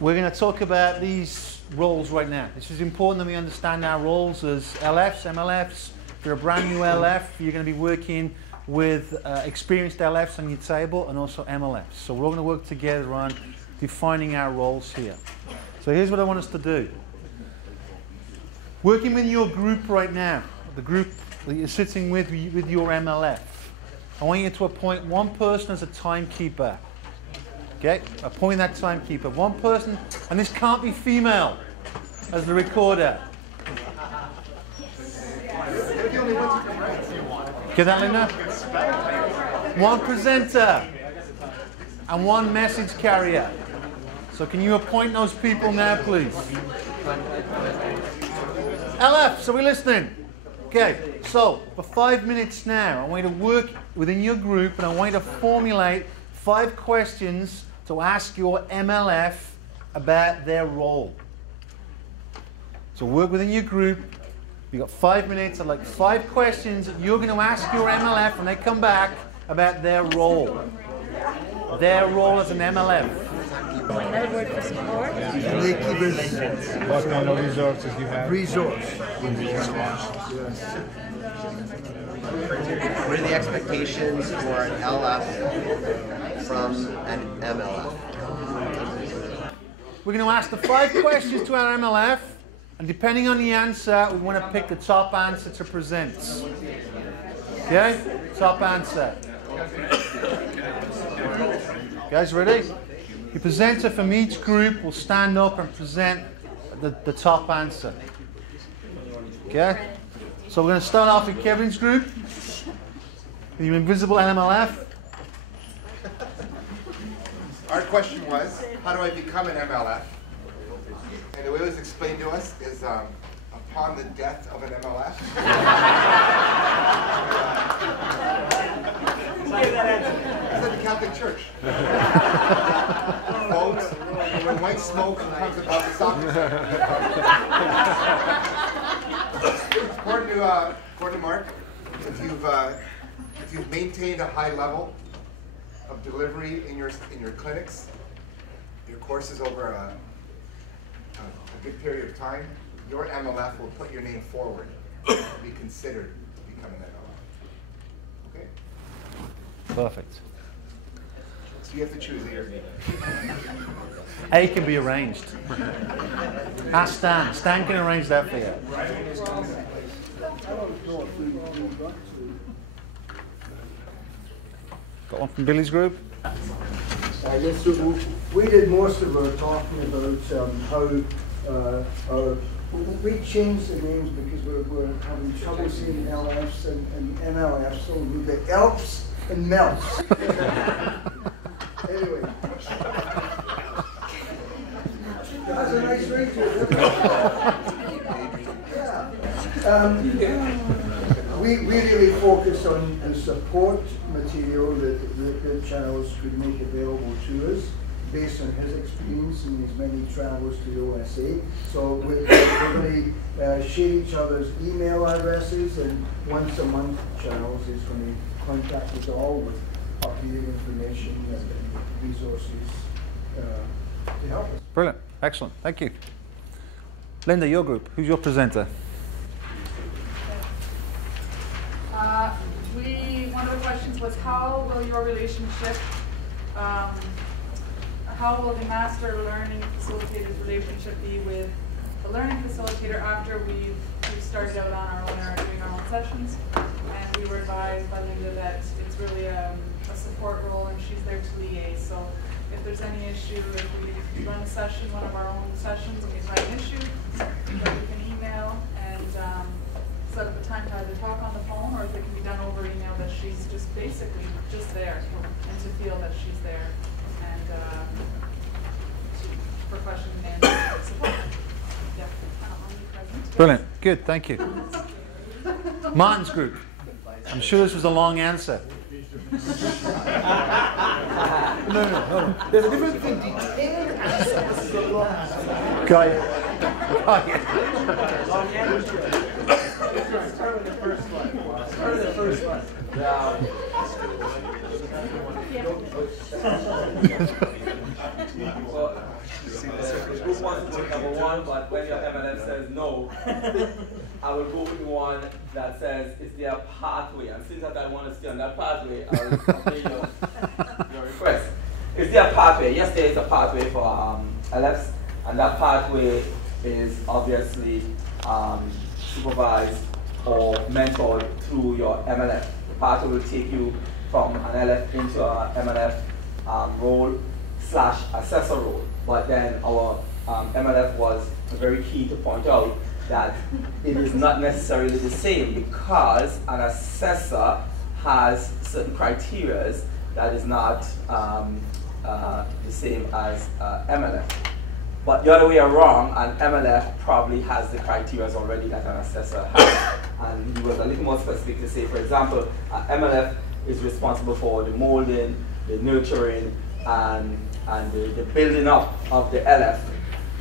we're going to talk about these roles right now. This is important that we understand our roles as LFs, MLFs. If you're a brand new LF, you're going to be working with experienced LFs on your table and also MLFs. So we're all going to work together on defining our roles here. So here's what I want us to do. Working with your group right now, the group that you're sitting with your MLF, I want you to appoint one person as a timekeeper. Okay, appoint that timekeeper. One person, and this can't be female, as the recorder. Get that, Linda? One presenter and one message carrier. So can you appoint those people now, please? LF, are we listening? Okay, so for 5 minutes now, I want you to work within your group and I want you to formulate 5 questions to ask your MLF about their role. So work within your group. You've got 5 minutes. I'd like 5 questions that you're going to ask your MLF when they come back about their role. Their role as an MLF. Another word for support. What kind of resources you have? Resource. What are the expectations for an LF from an MLF? We're going to ask the 5 questions to our MLF, and depending on the answer, we want to pick the top answer to present. Okay? Top answer. Guys, ready? The presenter from each group will stand up and present the top answer. Okay? So we're going to start off with Kevin's group. The invisible MLF. Our question was, how do I become an MLF? And the way it was explained to us is upon the death of an MLF. It's at the Catholic Church. Quote, when white smoke comes above the socket. According to Mark, if you've maintained a high level of delivery in your clinics, your courses over a good period of time, your MLF will put your name forward to be considered to become an MLF. Okay? Perfect. So you have to choose here. A can be arranged. Ask Stan. Stan can arrange that for you. Got one from Billy's group? Yes, so we did most of our talking about how we changed the names because we're having trouble seeing LFs and MLFs, so we've got ELFs and MELFs. Anyway. That's a nice ring to it. We really focus on the support material that Charles could make available to us based on his experience in his many travels to the OSA. So we're going to share each other's email addresses, and once a month Charles is going to contact us all with updated information and resources to help us. Brilliant. Excellent. Thank you. Linda, your group. Who's your presenter? One of the questions was, how will your relationship, how will the master learning facilitator's relationship be with the learning facilitator after we've started out on our own or doing our own sessions? And we were advised by Linda that it's really a support role and she's there to liaise. So if there's any issue, if we run a session, one of our own sessions, and we find an issue, that we can email and set up a time to either talk on the phone, or if it can be done over email, that she's just basically just there, and to feel that she's there, and for questions and support. Yeah, present. Brilliant. Good. Thank you. Martin's group. I'm sure this was a long answer. No. There's a difference between detailed answers and long answers. Got you. Got you. Long answer. Start with the first one. Start with the first one. Well, the group wants to take number one, but when your MLF says no, I will go with the one that says, is there a pathway? And since I want to stay on that pathway, I will obey your request. Is there a pathway? Yes, there is a pathway for LFs, and that pathway is obviously supervised or mentored through your MLF. The pathway will take you from an LF into a MLF role / assessor role. But then our MLF was very key to point out that it is not necessarily the same, because an assessor has certain criteria that is not the same as MLF. But the other way around, an MLF probably has the criteria already that an assessor has. And he was a little more specific to say, for example, MLF is responsible for the molding, the nurturing, and the building up of the LF.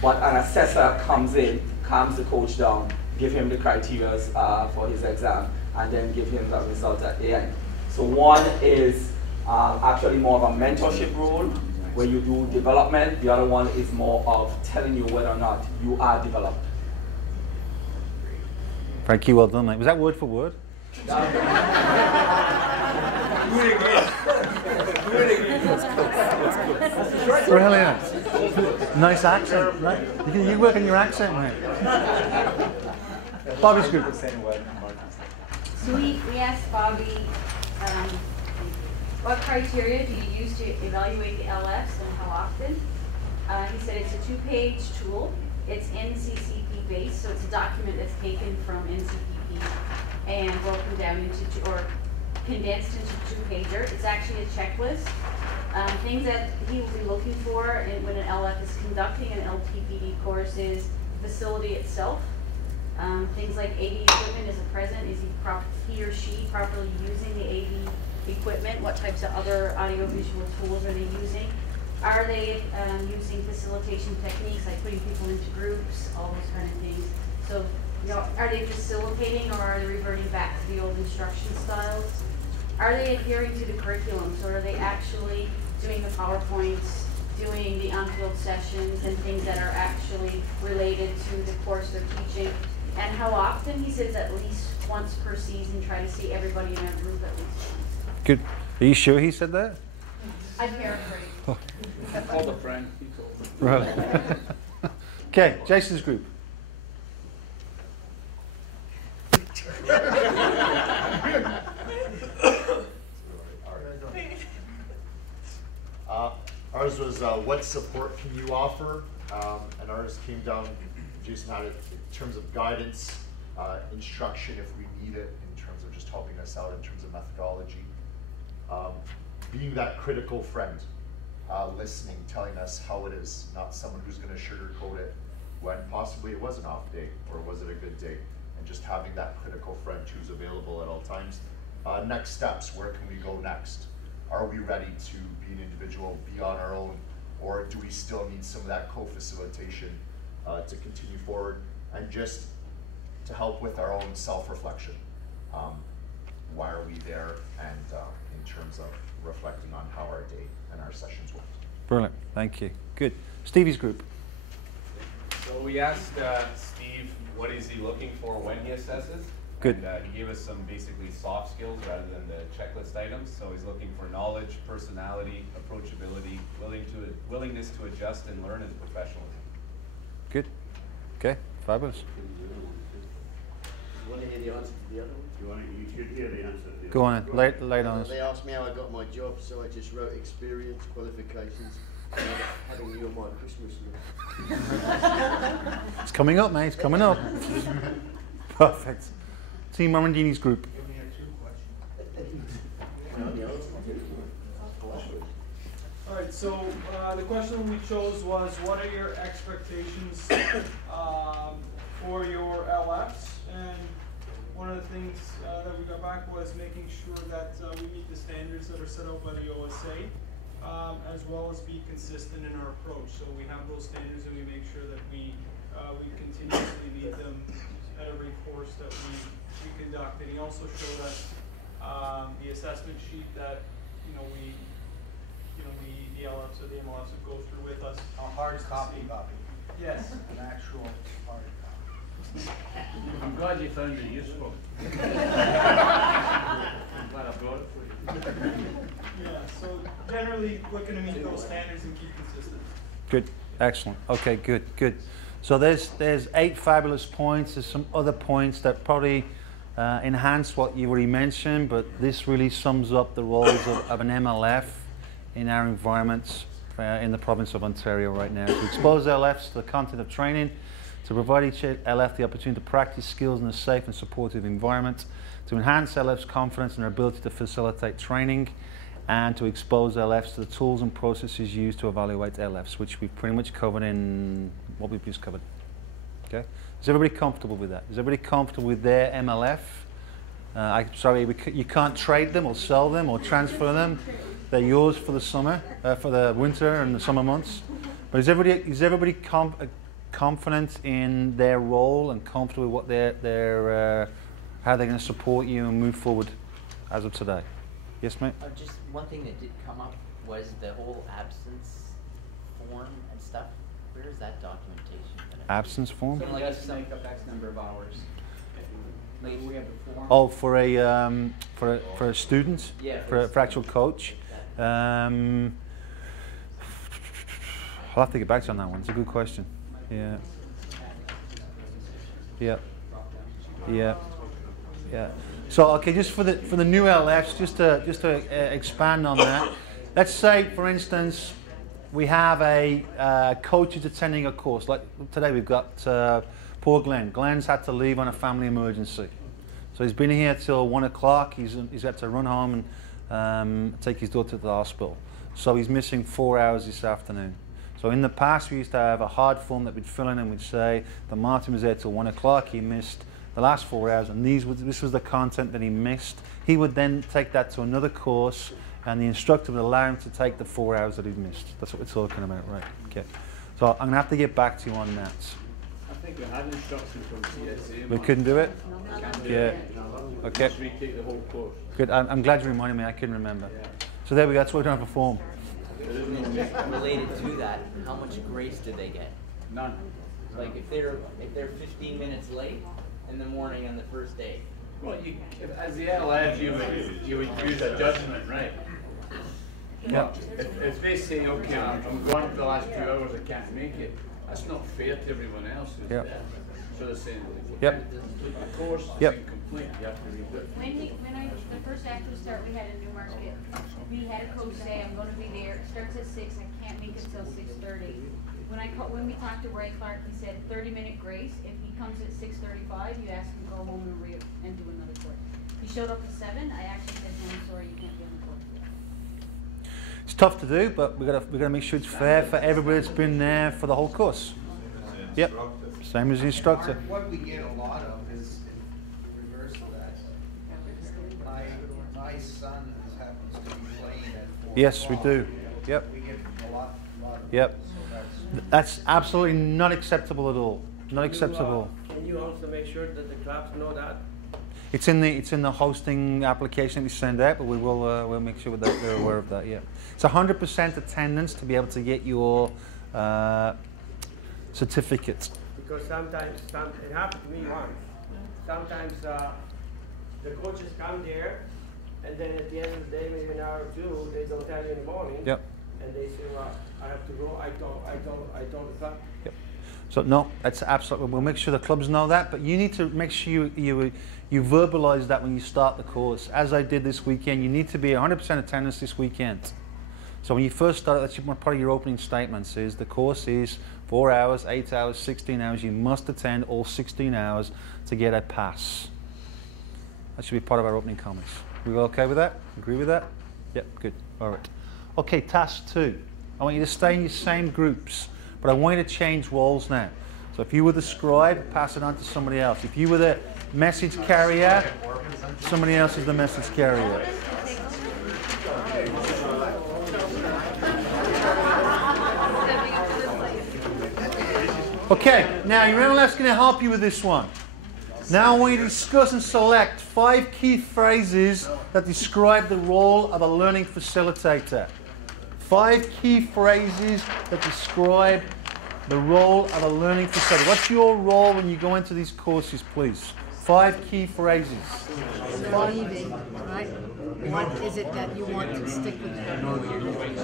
But an assessor comes in, calms the coach down, give him the criteria for his exam, and then give him the result at the end. So one is actually more of a mentorship role, where you do development. The other one is more of telling you whether or not you are developed. Thank you, well done, mate. Was that word for word? Brilliant. Nice accent. Right? You work on your accent, mate. Bobby's group. So we asked Bobby, what criteria do you use to evaluate the LFs and how often? He said it's a 2-page tool. It's NCCP based, so it's a document that's taken from NCCP and broken down into or condensed into 2-pager. It's actually a checklist. Things that he will be looking for when an LF is conducting an LTPD course is the facility itself. Things like AV equipment, is it present? Is he or she properly using the AV equipment? What types of other audiovisual tools are they using? Are they using facilitation techniques like putting people into groups, all those kind of things? So, you know, are they facilitating, or are they reverting back to the old instruction styles? Are they adhering to the curriculum? So are they actually doing the PowerPoints, doing the on-field sessions and things that are actually related to the course they're teaching? And how often? He says at least once per season, try to see everybody in our group at least once. Good. Are you sure he said that? I paraphrase. Call a friend. Right. Okay, Jason's group. Ours was what support can you offer, and ours came down, Jason had it in terms of guidance, instruction if we need it, in terms of just helping us out in terms of methodology. Being that critical friend, listening, telling us how it is, not someone who's going to sugarcoat it when possibly it was an off day or was it a good day, and just having that critical friend who's available at all times. Next steps, where can we go next? Are we ready to be an individual, be on our own, or do we still need some of that co-facilitation to continue forward, and just to help with our own self-reflection? Why are we there, and in terms of reflecting on how our day and our sessions went. Brilliant, thank you. Good. Stevie's group. So we asked Steve what is he looking for when he assesses. Good. And he gave us some basically soft skills rather than the checklist items. So he's looking for knowledge, personality, approachability, willingness to adjust and learn, and professionalism. Good. Okay, fabulous. You want to hear the answer to the other one? You should hear the answer. Go on, lay it on us. They asked me how I got my job, so I just wrote experience, qualifications, and having you on my Christmas list. It's coming up, mate, it's coming up. Perfect. Team Morandini's group. All right, so the question we chose was, what are your expectations for your LFs? And one of the things that we got back was making sure that we meet the standards that are set out by the OSA, as well as be consistent in our approach. So we have those standards, and we make sure that we continuously meet them at every course that we conduct. And he also showed us the assessment sheet that we the LFs or the MLFs that go through with us. A hard copy. Yes. An actual hard copy. I'm glad you found it useful. I'm glad I brought it for you. Yeah, so generally looking to meet those standards and keep consistent. Good, excellent. Okay, good, good. So there's 8 fabulous points. There's some other points that probably enhance what you already mentioned, but this really sums up the roles of an MLF in our environments in the province of Ontario right now. To expose LFs to the content of training, to provide each LF the opportunity to practice skills in a safe and supportive environment, to enhance LF's confidence in their ability to facilitate training, and to expose LFs to the tools and processes used to evaluate LFs, which we've pretty much covered in what we've just covered. Okay? Is everybody comfortable with that? Is everybody comfortable with their MLF? Sorry, you can't trade them or sell them or transfer them. They're yours for the summer, for the winter and the summer months. But is everybody confident in their role and comfortable with what how they're going to support you and move forward as of today? Yes, mate? Just one thing that did come up was the whole absence form and stuff. Where is that documentation? Absence form? So like us make up X number of hours. Like we have the form. Oh, for a student? Yeah. For actual coach? I'll have to get back to you on that one. It's a good question. Yeah. Yeah. Yeah. Yeah. So okay, just for the new LFs, just to expand on that. Let's say, for instance, we have a coach who's attending a course. Like today, we've got poor Glenn. Glenn's had to leave on a family emergency, so he's been here till 1 o'clock. He's had to run home and take his daughter to the hospital. So he's missing 4 hours this afternoon. So in the past, we used to have a hard form that we'd fill in and we'd say that Martin was there till 1 o'clock. He missed the last 4 hours, and this was the content that he missed. He would then take that to another course, and the instructor would allow him to take the 4 hours that he'd missed. That's what we're talking about, right? Okay. So I'm going to have to get back to you on that. I think we had instruction from CSA. We couldn't do it? Yeah. Okay. Just retake the whole course. Good. I'm glad you reminded me. I couldn't remember. Yeah. So there we go. That's why we don't have a form. Related to that, how much grace do they get? None. Like if they're 15 minutes late in the morning on the first day. Well, as the LF, you would use a judgment, right? Yeah. If they say, okay, I'm gone for the last 2 hours, I can't make it, that's not fair to everyone else who's there. So they're saying, yep. The course is incomplete, you have to redo it. The first after the start we had in Newmarket, we had a coach say, I'm going to be there, it starts at 6, I can't make it till 6:30. When we talked to Ray Clark, he said 30-minute grace. If he comes at 6:35, you ask him to go home and do another course. He showed up at 7. I actually said to him, I'm sorry, you can't be on the course. It's tough to do, but we got to make sure it's fair for everybody that's been there for the whole course. Yep. Same as the instructor. What we get a lot of is in reverse of that. My son happens to be playing at 4 Yes, we o'clock. do. Yep. We get a lot of yep. That's absolutely not acceptable at all. Not acceptable. Can you also make sure that the clubs know that? It's in the hosting application we send out, but we will we'll make sure that they're aware of that. Yeah, it's 100% attendance to be able to get your certificate. Because sometimes it happened to me once. Sometimes the coaches come there, and then at the end of the day, maybe an hour or two, they don't tell you in the morning. Yep. And they say, well, I have to go. I told the club. Yep. So no, that's absolutely. We'll make sure the clubs know that, but you need to make sure you verbalise that when you start the course. As I did this weekend, you need to be 100% attendance this weekend. So when you first start, that's part of your opening statements. Is the course is 4 hours, 8 hours, 16 hours. You must attend all 16 hours to get a pass. That should be part of our opening comments. We all okay with that? Agree with that? Yep. Good. All right. Okay, task 2. I want you to stay in your same groups, but I want you to change roles now. So if you were the scribe, pass it on to somebody else. If you were the message carrier, somebody else is the message carrier. Okay, now your MLF's going to help you with this one. Now I want you to discuss and select 5 key phrases that describe the role of a learning facilitator. 5 key phrases that describe the role of a learning facilitator. What's your role when you go into these courses, please? 5 key phrases. Believing, right? What is it that you want to stick with them?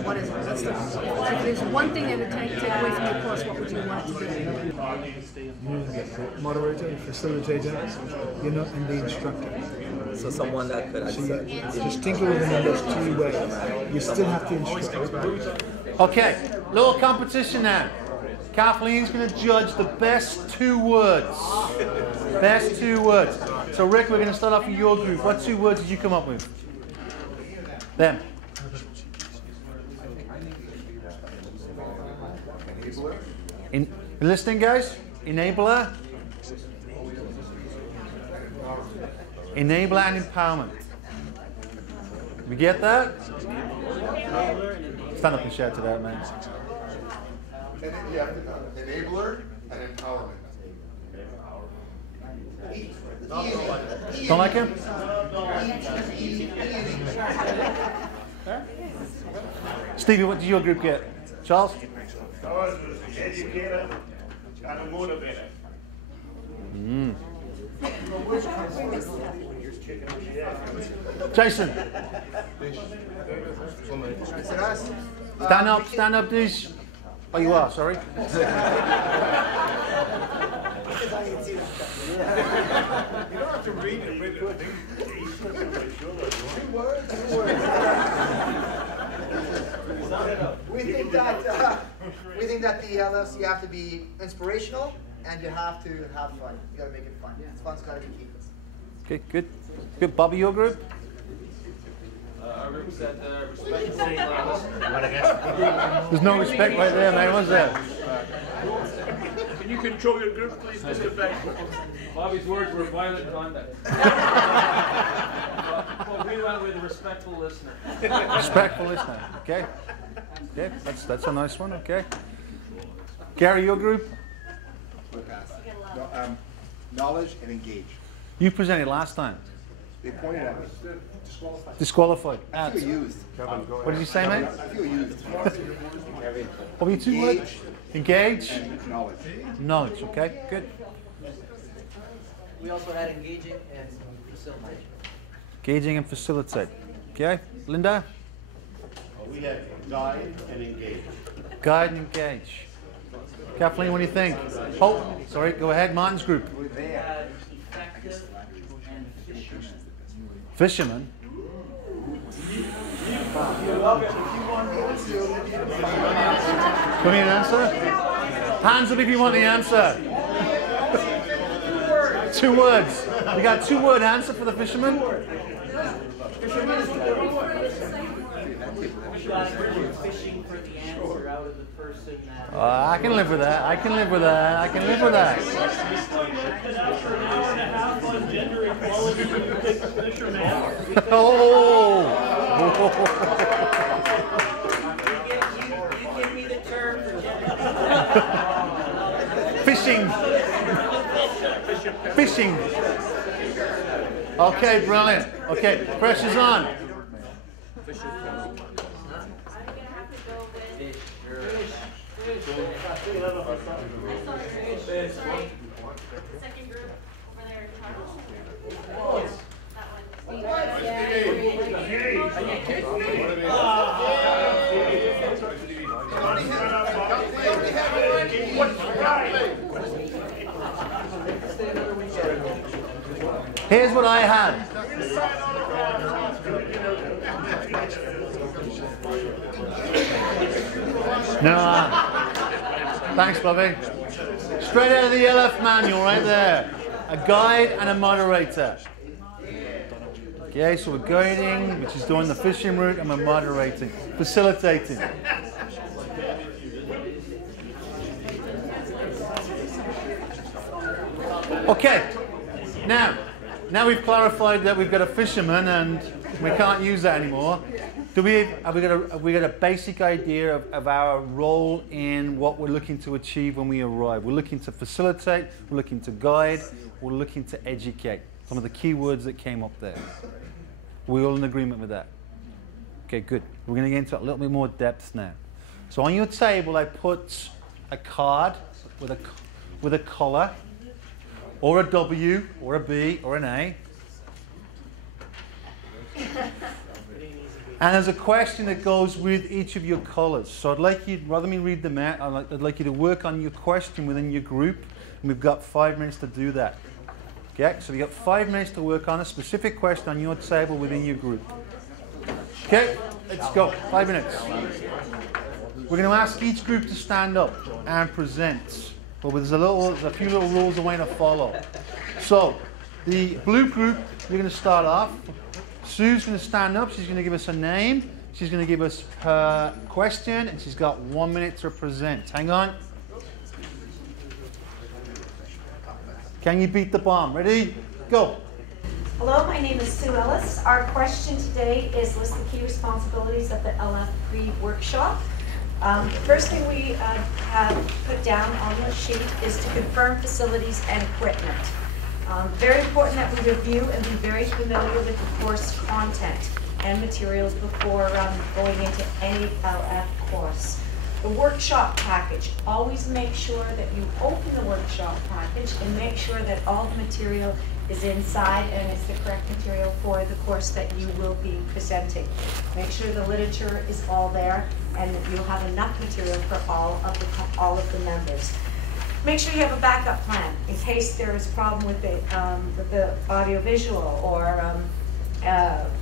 What is it? What's the, if there's one thing that would take away from your course, what would you want to do? Moderator, facilitator, you're not in the instructor. So someone that could Just think of it in those 2 ways. You still have to instruct. Okay, little competition now. Kathleen's going to judge the best 2 words. Best 2 words. So Rick, we're going to start off with your group. What 2 words did you come up with? Them. Listening, guys? Enabler. Enabler and empowerment. We get that? Stand up and shout it out, man. Enabler and empowerment. Don't like him? Stevie, what did your group get? Charles? Ours was educator and a motivator. Jason? Stand up, Dish. Oh, you are, sorry. You don't have to read it. We think that the LFs, you have to be inspirational and you have to have fun. You got to make it fun. Fun's got to be key. Okay, good. Good. Bobby, your group? Our group said respectful There's no respect right there, man, was there? Can you control your group, please, Mr. Beck? Bobby's words were violent conduct. Well, we went with a respectful listener. Respectful listener, okay. Okay, that's a nice one, okay. Gary, your group? Knowledge and engage. You presented last time. They pointed at me. Disqualified. I feel used. What did you say, mate? I feel used. What were your 2 words? Engage? And knowledge. Knowledge, okay, good. We also had engaging and facilitate. Engaging and facilitate. Okay, Linda? We had guide and engage. Guide and engage. Kathleen, what do you think? Oh, sorry, go ahead. Martin's group. We had effective and fisherman. Fisherman? Give me an answer. Hands up if you want the answer. 2 words. We got 2-word answer for the fisherman. Fishing for the answer out of the person that. I can live with that. I can live with that. I can live with that. Oh! You give me the term for Fishing. Fishing. Okay, brilliant. Okay, pressure's on. Second group over there. Here's what I had. No. Thanks, Bobby. Straight out of the LF manual right there. A guide and a moderator. Okay, so we're guiding, which is doing the fishing route, and we're moderating, facilitating. Okay, now we've clarified that we've got a fisherman and we can't use that anymore. Have we got a basic idea of our role in what we're looking to achieve when we arrive? We're looking to facilitate, we're looking to guide, we're looking to educate. Some of the key words that came up there. We're all in agreement with that. Okay, good. We're going to get into a little bit more depth now. So on your table, I put a card with a color, or a W, or a B, or an A. And there's a question that goes with each of your colors. So I'd like you, rather than me read them out, I'd like you to work on your question within your group. And we've got 5 minutes to do that. Okay, so you've got 5 minutes to work on a specific question on your table within your group. Okay, let's go. 5 minutes. We're going to ask each group to stand up and present. But there's a few little rules I want to follow. So, the blue group, you're going to start off. Sue's going to stand up. She's going to give us her name. She's going to give us her question, and she's got 1 minute to present. Hang on. Can you beat the bomb? Ready? Go. Hello, my name is Sue Ellis. Our question today is list the key responsibilities of the LF pre-workshop. The first thing we have put down on the sheet is to confirm facilities and equipment. Very important that we review and be very familiar with the course content and materials before going into any LF course. The workshop package, always make sure that you open the workshop package and make sure that all the material is inside and it's the correct material for the course that you will be presenting. Make sure the literature is all there and that you'll have enough material for all of the members. Make sure you have a backup plan in case there is a problem with the audio-visual or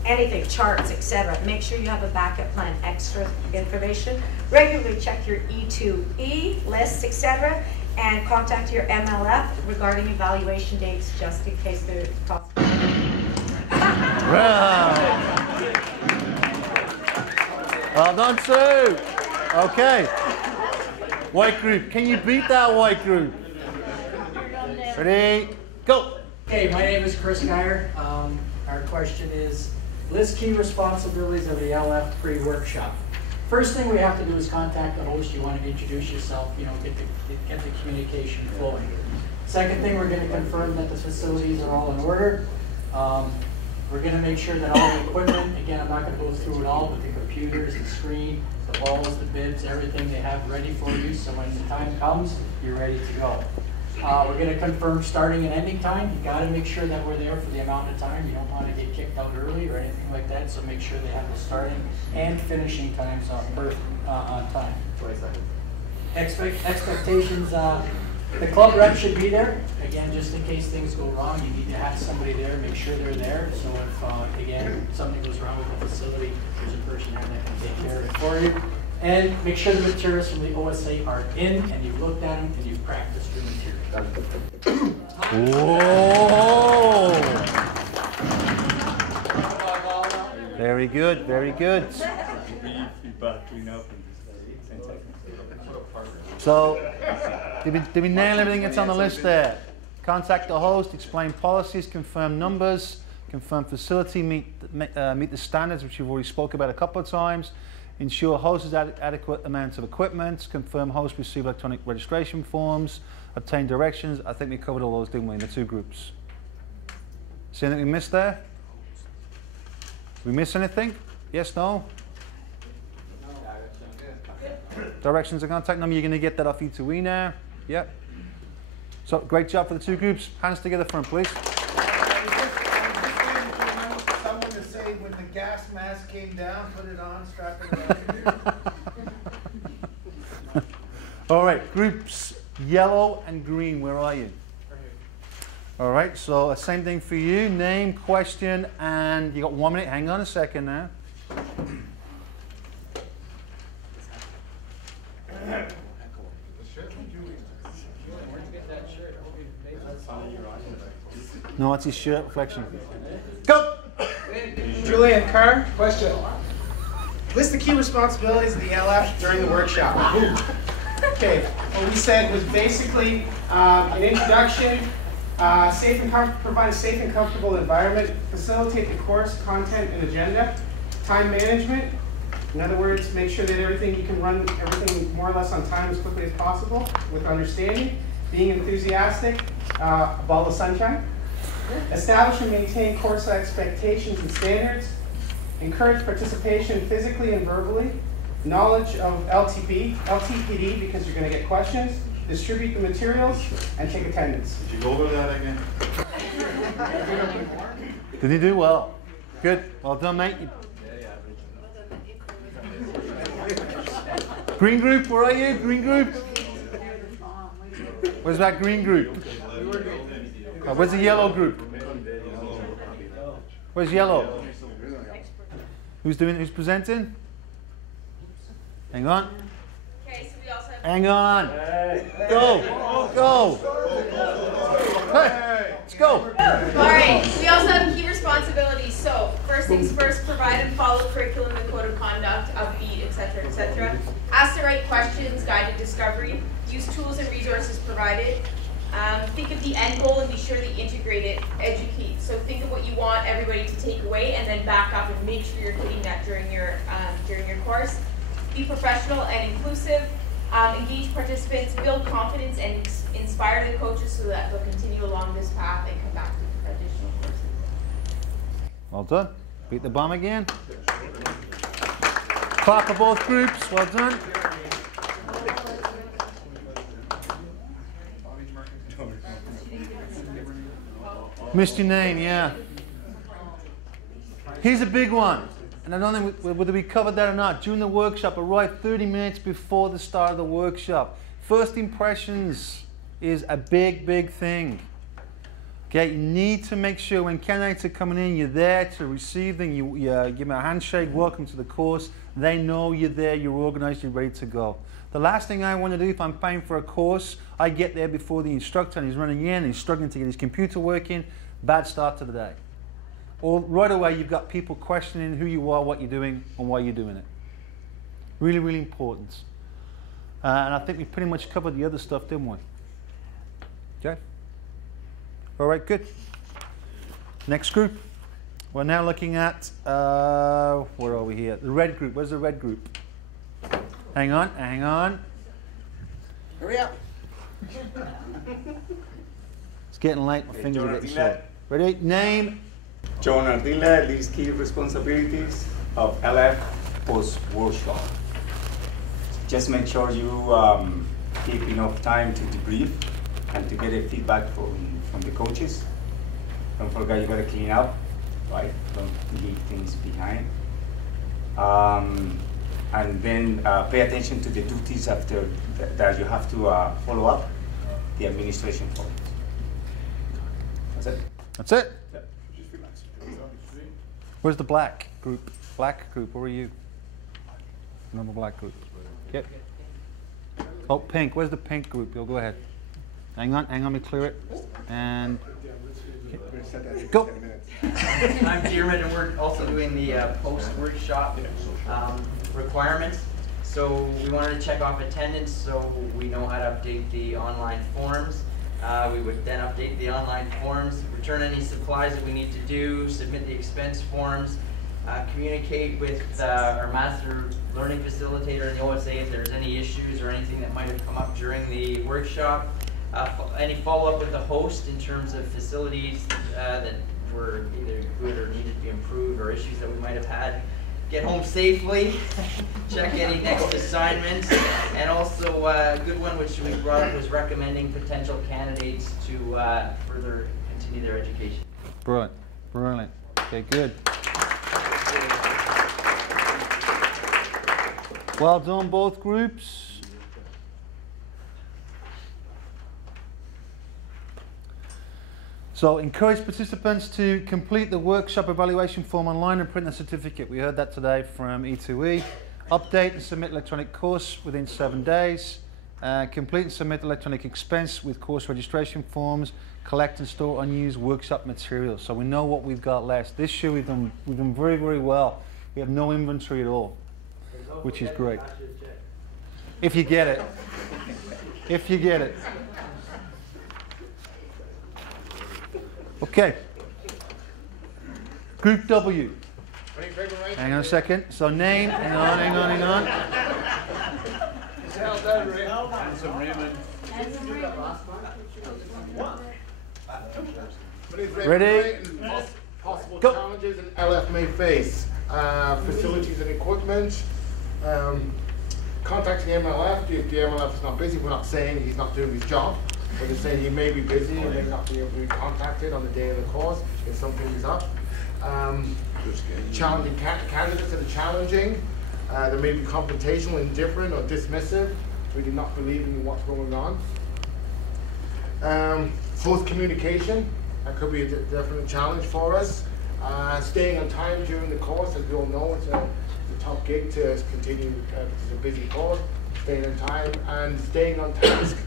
anything, charts, etc. Make sure you have a backup plan, extra information. Regularly check your E2E lists, etc. And contact your MLF regarding evaluation dates just in case there's possibility. Well done, Sue. Okay. White group, can you beat that white group? Ready? Go. Okay, my name is Chris Geyer. Our question is, list key responsibilities of the LF pre-workshop. First thing we have to do is contact the host. You want to introduce yourself, get the communication flowing. Second thing, we're going to confirm that the facilities are all in order. We're going to make sure that all the equipment, again, I'm not going to go through it all, but the computers, the screen, the balls, the bibs, everything they have ready for you, so when the time comes, you're ready to go. We're going to confirm starting and ending time. You got to make sure that we're there for the amount of time. You don't want to get kicked out early or anything like that, so make sure they have the starting and finishing times on time. 20 seconds. Expectations, the club rep should be there. Again, just in case things go wrong, you need to have somebody there, make sure they're there. So if, again, something goes wrong with the facility, there's a person there that can take care of it for you. And make sure the materials from the OSA are in, and you've looked at them, and you've practiced your material. Whoa! Very good, very good. So, did we nail everything that's on the list there? Contact the host, explain policies, confirm numbers, confirm facility, meet the standards, which you've already spoke about a couple of times. Ensure host has adequate amounts of equipment. Confirm host receive electronic registration forms. Obtain directions. I think we covered all those, didn't we, in the two groups? See anything we missed there? Did we miss anything? Yes, no? Directions and contact number. You're going to get that off E2E now. Yep. So great job for the two groups. Hands together for them, please. Someone to say when the gas mask came down, put it on, strap it around. All right, groups yellow and green. Where are you? All right, so same thing for you. Name, question, and you got 1 minute. Hang on a second now. No, it's his shirt reflection. Go! Julian Carr, question. List the key responsibilities of the LF during the workshop. Okay, what we said was basically an introduction, provide a safe and comfortable environment, facilitate the course, content, and agenda, time management. In other words, make sure that you can run everything more or less on time as quickly as possible with understanding, being enthusiastic, a ball of sunshine. Establish and maintain course expectations and standards. encourage participation physically and verbally, knowledge of LTPD because you're going to get questions, distribute the materials, and take attendance. Did you go over that again? Did he do well? Good. Well done, mate. Green group, where are you? Green group? Where's that green group? Where's the yellow group? Where's yellow? Who's presenting? Hang on. Okay, so we also have Hang on. Go. Go. Hey, let's go. Alright, we also have key responsibilities. So, first things first, provide and follow curriculum and code of conduct, upbeat, etc., etc. Ask the right questions, guided discovery. Use tools and resources provided. Think of the end goal and be sure that you integrate it. Educate. So think of what you want everybody to take away, and then back up and make sure you're hitting that during your course. Be professional and inclusive. Engage participants. Build confidence and inspire the coaches so that they'll continue along this path and come back to additional courses. Well done. Beat the bomb again. Clap for both groups. Well done. Missed your name, yeah. Here's a big one. And I don't think whether we covered that or not. During the workshop, arrive 30 minutes before the start of the workshop. First impressions is a big, big thing. Okay, you need to make sure when candidates are coming in, you're there to receive them. You give them a handshake, welcome to the course. They know you're there, you're organized, you're ready to go. The last thing I want to do if I'm paying for a course, I get there before the instructor and he's running in and he's struggling to get his computer working. Bad start to the day. Or right away you've got people questioning who you are, what you're doing, and why you're doing it. Really, really important. And I think we pretty much covered the other stuff, didn't we? Okay. All right, good. Next group. We're now looking at, where are we here? The red group. Where's the red group? Hang on, hang on. Hurry up. It's getting late. My fingers are getting sore. Ready? Name. John Ardila leads key responsibilities of LF post-workshop. Just make sure you keep enough time to debrief and to get a feedback from the coaches. Don't forget you gotta clean up, right? Don't leave things behind. And then pay attention to the duties after that you have to follow up the administration for it. That's it. That's it. Where's the black group? Black group, where are you? Number black group. Yep. Oh, pink. Where's the pink group? You'll go ahead. Hang on, let me clear it. And go. I'm Dermot, and we're also doing the post-workshop requirements. So we wanted to check off attendance so we know how to update the online forms. We would then update the online forms, return any supplies that we need to do, submit the expense forms, communicate with our master learning facilitator and the OSA if there's any issues or anything that might have come up during the workshop. Any follow-up with the host in terms of facilities that were either good or needed to be improved or issues that we might have had. Get home safely, check any next assignments, and also a good one which we brought up was recommending potential candidates to further continue their education. Brilliant, brilliant. Okay, good. Well done, both groups. So encourage participants to complete the workshop evaluation form online and print the certificate. We heard that today from E2E. Update and submit electronic course within 7 days. Complete and submit electronic expense with course registration forms. Collect and store unused workshop materials. So we know what we've got left. This year we've done very, very well. We have no inventory at all, which is great. If you get it. If you get it. Okay. Group W. Hang on a second. So name, hang on. What is Ready? Possible challenges an LF may face. facilities and equipment, contacting MLF. If the MLF is not busy, we're not saying he's not doing his job. We're just saying he may be busy and may not be able to be contacted on the day of the course if something is up. Challenging candidates that are challenging. There may be confrontational, indifferent, or dismissive. We do not believe in what's going on. Forced communication. That could be a definite challenge for us. Staying on time during the course, as we all know, it's a tough gig to continue. It's a busy course. Staying on time and staying on task.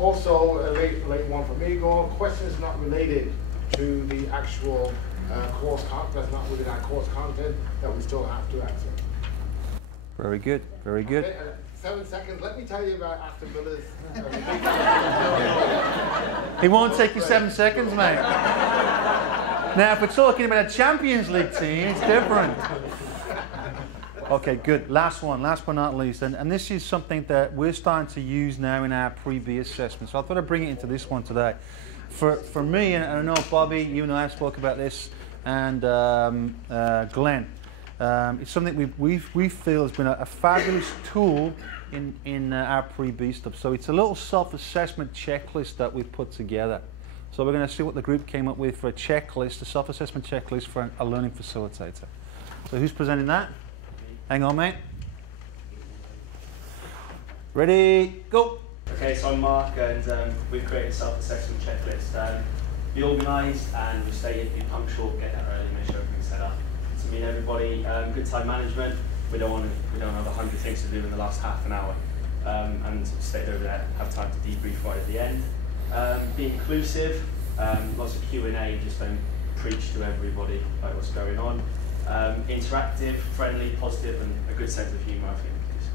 Also, a late one from Igor. Questions not related to the actual course content. That's not within our course content that we still have to answer. Very good. Very good. Okay, 7 seconds. Let me tell you about Aston Villa's. He won't take you 7 seconds, mate. Now, if we're talking about a Champions League team, it's different. Okay, good. Last one, last but not least. And this is something that we're starting to use now in our pre-B assessment. So I thought I'd bring it into this one today. For me, and I know Bobby, you and I have spoke about this, and Glenn, it's something we feel has been a fabulous tool in our pre-B stuff. So it's a little self-assessment checklist that we've put together. So we're going to see what the group came up with for a checklist, a self-assessment checklist for a learning facilitator. So who's presenting that? Hang on, mate. Ready, go. Okay, so I'm Mark, and we've created a self-assessment checklist. Be organised and be stated, be punctual, get there early, make sure everything's set up. To meet everybody, good time management. We don't have 100 things to do in the last half an hour, and stay over there, have time to debrief right at the end. Be inclusive, lots of Q&A, just don't preach to everybody about what's going on. Interactive, friendly, positive, and a good sense of humour, I think, just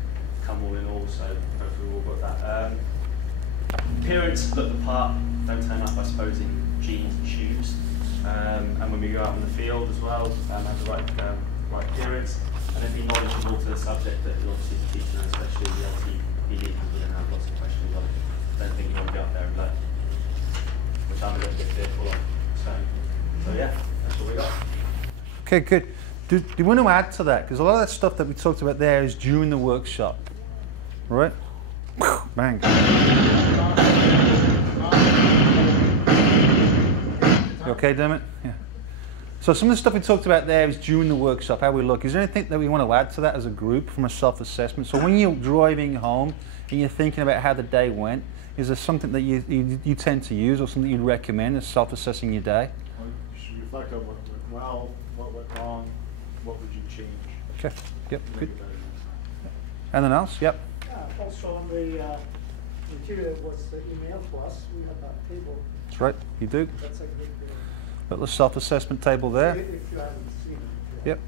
come all in all, so hopefully we've all got that. Appearance, look the part, don't turn up, I suppose, in jeans and shoes. And when we go out in the field as well, have the right appearance, and then be knowledgeable to the subject that you're obviously teaching, especially the LTPD, because we're going to have lots of questions on it. Don't think you want to go up there and learn, which I'm a little bit fearful of. So yeah, that's what we got. Okay, good. Do you want to add to that? Because a lot of that stuff that we talked about there is during the workshop, right? Bang. You okay, Dermot? Yeah. So some of the stuff we talked about there is during the workshop, how we look. Is there anything that we want to add to that as a group from a self-assessment? So when you're driving home and you're thinking about how the day went, is there something that you tend to use or something you'd recommend as self-assessing your day? Well, you should reflect on what went well, what went wrong, what would you change? Okay, yep, good. Anything else? Yep. Also on the material that was emailed to us, we have that table. That's right, you do. That's a good little self-assessment table there. if you haven't seen it. Yep.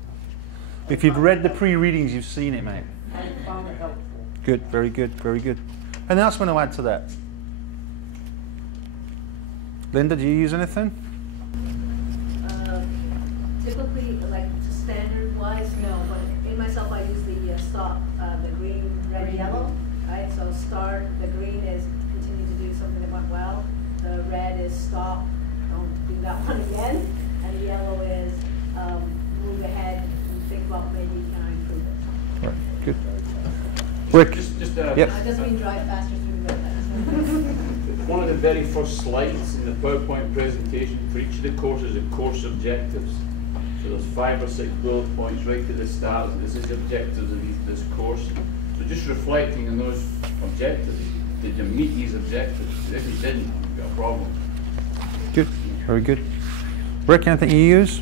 If you've read the pre-readings, you've seen it, mate. I found it helpful. Good, very good, very good. Anything else you want to add to that? Linda, do you use anything? Typically, like standard-wise, no. But in myself, I use the stop, the green, red, yellow. Right. So start. The green is continue to do something that went well. The red is stop. Don't do that one again. And the yellow is move ahead and think about maybe can I improve it. Right. Good. Rick. Yep. It doesn't mean drive faster through the One of the very first slides in the PowerPoint presentation for each of the courses are course objectives. So there's 5 or 6 bullet points right at the start. This is the objectives of this course. So just reflecting on those objectives. Did you meet these objectives? If you didn't, you've got a problem. Good. Very good. Rick, anything you use?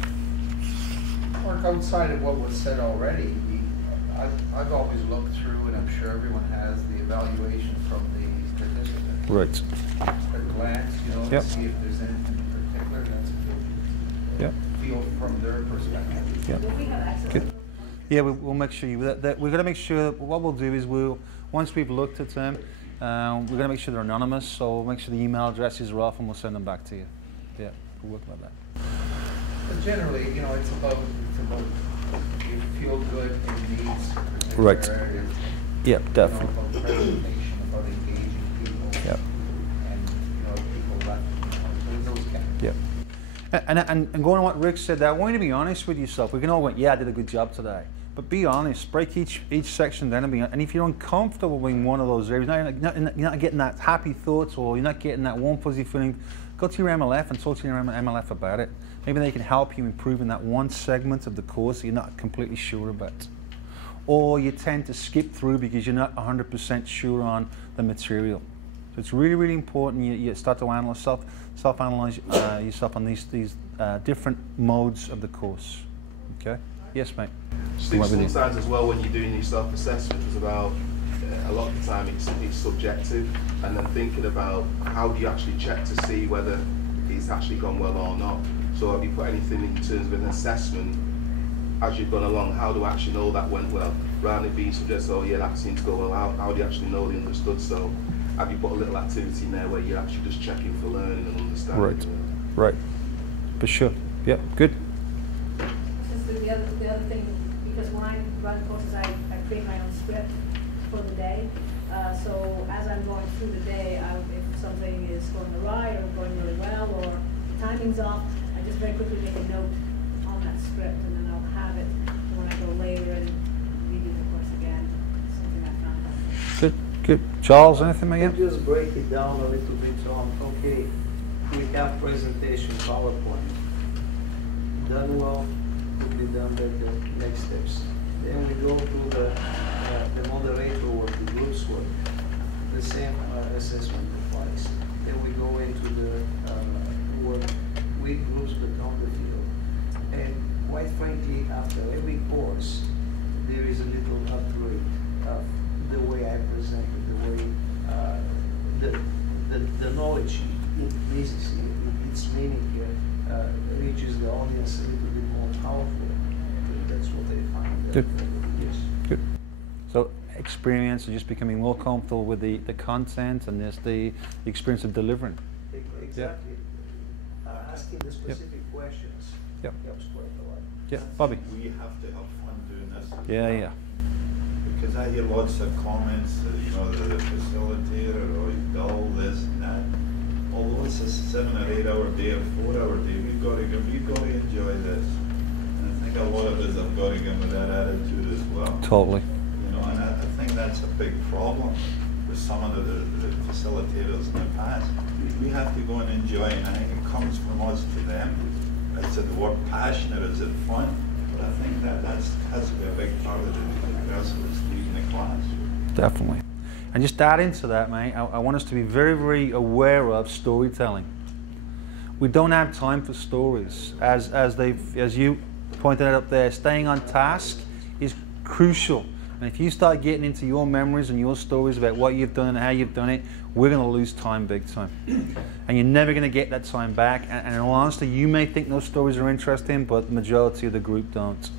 Mark, outside of what was said already, I've always looked through, and I'm sure everyone has, the evaluation from the participant. Right. At a glance, Yep. to see if there's anything in particular that's a good feel from their perspective. Yep. Good. Yeah, we'll make sure we're going to make sure what we'll do is once we've looked at them, we're going to make sure they're anonymous. So we'll make sure the email addresses are off, and we'll send them back to you. Yeah, we'll work like that. But generally, it's about you feel good in these particular Right. areas. Yep, definitely. About presentation, about engaging people. Yep. And people left, those kind of Yep. And going on what Rick said there, I want you to be honest with yourself. We can all go, yeah, I did a good job today. But be honest, break each section down and if you're uncomfortable in one of those areas, you're not getting that happy thoughts or you're not getting that warm fuzzy feeling, go to your MLF and talk to your MLF about it. Maybe they can help you improve in that one segment of the course that you're not completely sure about. Or you tend to skip through because you're not 100% sure on the material. So it's really, really important you start to analyze, self-analyze yourself on these different modes of the course. Okay? Yes, mate. Sometimes as well when you're doing your self-assessment, it's about a lot of the time it's subjective, and then thinking about how do you actually check to see whether it's actually gone well or not. So have you put anything in terms of an assessment as you've gone along? How do I actually know that went well? Rather than being subjective, oh yeah, that seems to go well. How do you actually know they understood? So have you put a little activity in there where you're actually just checking for learning and understanding? Right. Right. For sure. Yeah. Good. The other thing, because when I run courses, I create my own script for the day. So as I'm going through the day, if something is going awry or going really well or the timing's off, I just very quickly make a note on that script and then I'll have it when I go later and redo the course again. Something I found helpful. Good. Good. Charles, anything again? Just break it down a little bit on, okay, we have presentation PowerPoint. Done well, could be done by the next steps. Then we go to the moderator work, the groups work. The same assessment applies. Then we go into the work with groups but on the field. And quite frankly, after every course, there is a little upgrade of the way I present it, the way the knowledge increases, its meaning reaches the audience a little bit more powerful. That's what they find. Good. Yes. Good. So experience of just becoming more comfortable with the content and there's the experience of delivering. Exactly. Asking the specific questions helps quite a lot. Yeah, Bobby. We have to have fun doing this. Yeah. Because I hear lots of comments, you know, the facilitator, or dull, this and that. Although it's a 7 or 8 hour day or 4 hour day, we've got to enjoy this. And I think a lot of us have got to go with that attitude as well. Totally. You know, and I think that's a big problem with some of the facilitators in the past. We have to go and enjoy, and I think it comes from us to them. I said the word passionate, is it fun? But I think that has to be a big part of the person that's leading the class. Definitely. And just add into that, mate, I want us to be very, very aware of storytelling. We don't have time for stories. As you pointed out up there, staying on task is crucial. And if you start getting into your memories and your stories about what you've done and how you've done it, we're going to lose time big time. And you're never going to get that time back. And in all honesty, you may think those stories are interesting, but the majority of the group don't.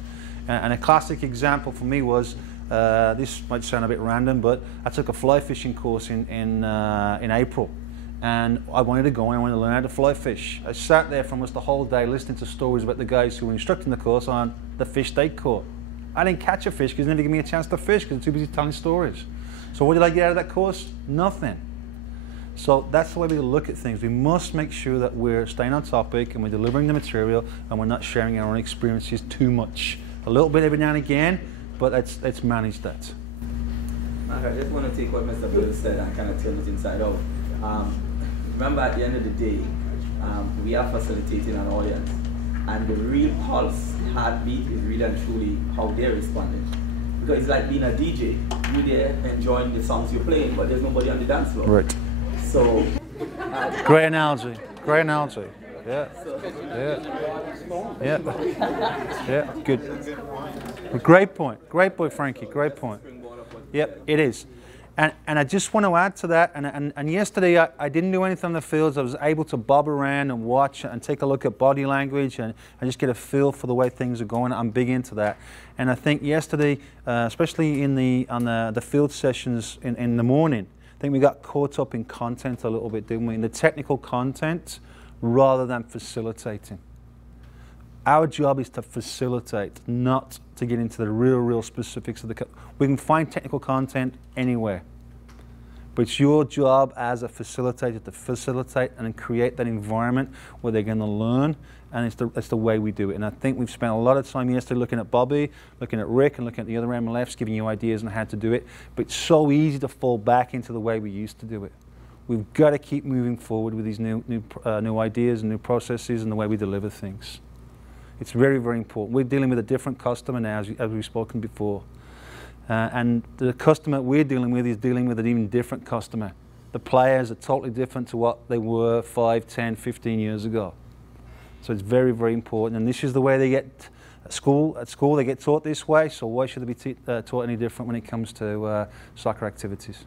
And a classic example for me was, this might sound a bit random, but I took a fly fishing course in April. And I wanted to go and I wanted to learn how to fly fish. I sat there for almost the whole day listening to stories about the guys who were instructing the course on the fish they caught. I didn't catch a fish because they never gave me a chance to fish because they're too busy telling stories. So what did I get out of that course? Nothing. So that's the way we look at things. We must make sure that we're staying on topic and we're delivering the material and we're not sharing our own experiences too much. A little bit every now and again, but let's manage that. Mark, I just want to take what Mr. Bill said and kind of turn it inside out. Remember, at the end of the day, we are facilitating an audience, and the real pulse, heartbeat is really and truly how they're responding. Because it's like being a DJ. You're there enjoying the songs you're playing, but there's nobody on the dance floor. Right. So. Great analogy. Great analogy. Yeah. Yeah. Good. Great point. Great point, Frankie. Great point. Yep, it is. And I just want to add to that, and yesterday I didn't do anything on the fields. I was able to bob around and watch and take a look at body language and just get a feel for the way things are going. I'm big into that. And I think yesterday, especially on the field sessions in the morning, I think we got caught up in content a little bit, didn't we? In the technical content rather than facilitating. Our job is to facilitate, not to get into the real specifics of the. We can find technical content anywhere, But it's your job as a facilitator to facilitate and create that environment where they're going to learn, and it's the way we do it. And I think we've spent a lot of time yesterday looking at Bobby, looking at Rick, and looking at the other MLFs, giving you ideas on how to do it. But it's so easy to fall back into the way we used to do it. We've got to keep moving forward with these new ideas and new processes and the way we deliver things. It's very, very important. We're dealing with a different customer now, as we've spoken before. And the customer we're dealing with is dealing with an even different customer. The players are totally different to what they were 5, 10, 15 years ago. So it's very, very important. And this is the way they get at school. At school they get taught this way, so why should they be taught any different when it comes to soccer activities?